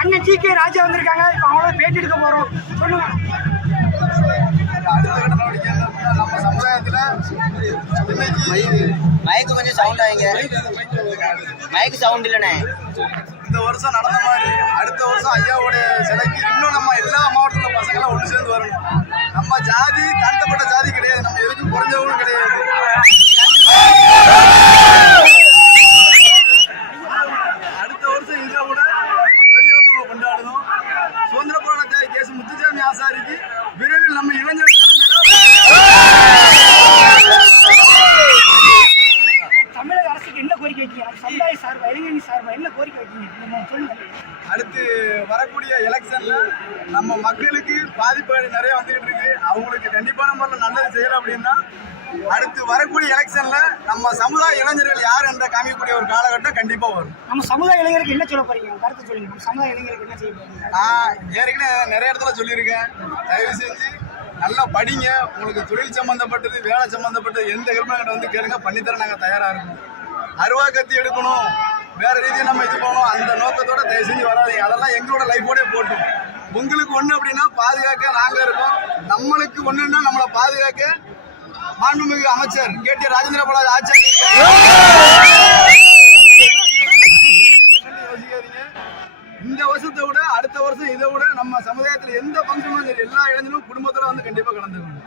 அண்ணன் G K ராஜா வந்திருக்காங்க. இப்போ அவங்களோட பேட்டி எடுக்க போறோம். சொல்லுங்க. நம்ம சமுதாயத்துல மைக்கு கொஞ்சம் சவுண்ட் ஆகுங்க மைக்கு சவுண்ட் இல்லைண்ணே. இந்த வருஷம் நடந்த மாதிரி. அடுத்த வருஷம் ஐயாவுடைய சிலைக்கு இன்னும் நம்ம எல்லா மாவட்டத்துல பசங்களும் ஒன்று சேர்ந்து வரணும். நம்ம ஜாதி தாழ்த்தப்பட்ட ஜாதி கிடையாது. நம்ம எதுக்கும் குறைஞ்சவங்களும் கிடையாது அடுத்த வருஷம் இதை விட பெரியவங்க நம்ம கொண்டாடணும் சுதந்திர போராட்ட தியாகி கேஸ் முத்துசாமி ஆசாரிக்கு விரைவில் நம்ம இளைஞர் தமிழக அரசுக்கு என்ன கோரிக்கை வைக்கீங்க சமுதாய சார்பா இளைஞரணி சார்பா? என்ன கோரிக்கை வைக்கீங்க சொல்லுங்க. அடுத்து வரக்கூடிய எலெக்ஷன்ல நம்ம மக்களுக்கு பாதிப்பு நிறைய வந்துகிட்டு இருக்கு. அவங்களுக்கு கண்டிப்பான முறையில் நல்லது செய்யணும் அப்படின்னா அடுத்து வரக்கூடிய எலெக்ஷன்ல நம்ம சமுதாய இளைஞர்கள் யார் என்ற காமிக்கக்கூடிய ஒரு காலகட்டம் கண்டிப்பா வரும். நம்ம சமுதாய இளைஞருக்கு என்ன சொல்ல போறீங்க? கருத்து சொல்லுங்க. நம்ம சமுதாய இளைஞருக்கு என்ன செய்ய போறீங்க? நான் ஏற்கனவே நிறைய இடத்துல சொல்லியிருக்கேன். தயவு செஞ்சு நல்லா படிங்க. உங்களுக்கு தொழில் சம்பந்தப்பட்டது வேலை சம்பந்தப்பட்டது எந்த ஹெல்மெட் வந்து கேளுங்க. பண்ணித்தர நாங்கள் தயாரா இருக்கோம். அருவா கத்தி எடுக்கணும். வேற ரீதியை நம்ம இது பண்ணணும். அந்த நோக்கத்தோட தயவு செஞ்சு வராதீங்க. அதெல்லாம் எங்களோட லைஃபோடய போட்டும். உங்களுக்கு ஒண்ணு அப்படின்னா பாதுகாக்க நாங்க இருக்கோம். நம்மளுக்கு ஒண்ணுன்னா நம்மளை பாதுகாக்க மாண்புமிகு அமைச்சர் கே டி ராஜேந்திர பிரசாத் ஆச்சாரி இந்த வருஷத்தை விட அடுத்த வருஷம் இதை விட நம்ம சமுதாயத்தில் எந்த ஃபங்க்ஷனும் எல்லா இளைஞரும் குடும்பத்தோட வந்து கண்டிப்பாக கலந்துக்கணும்.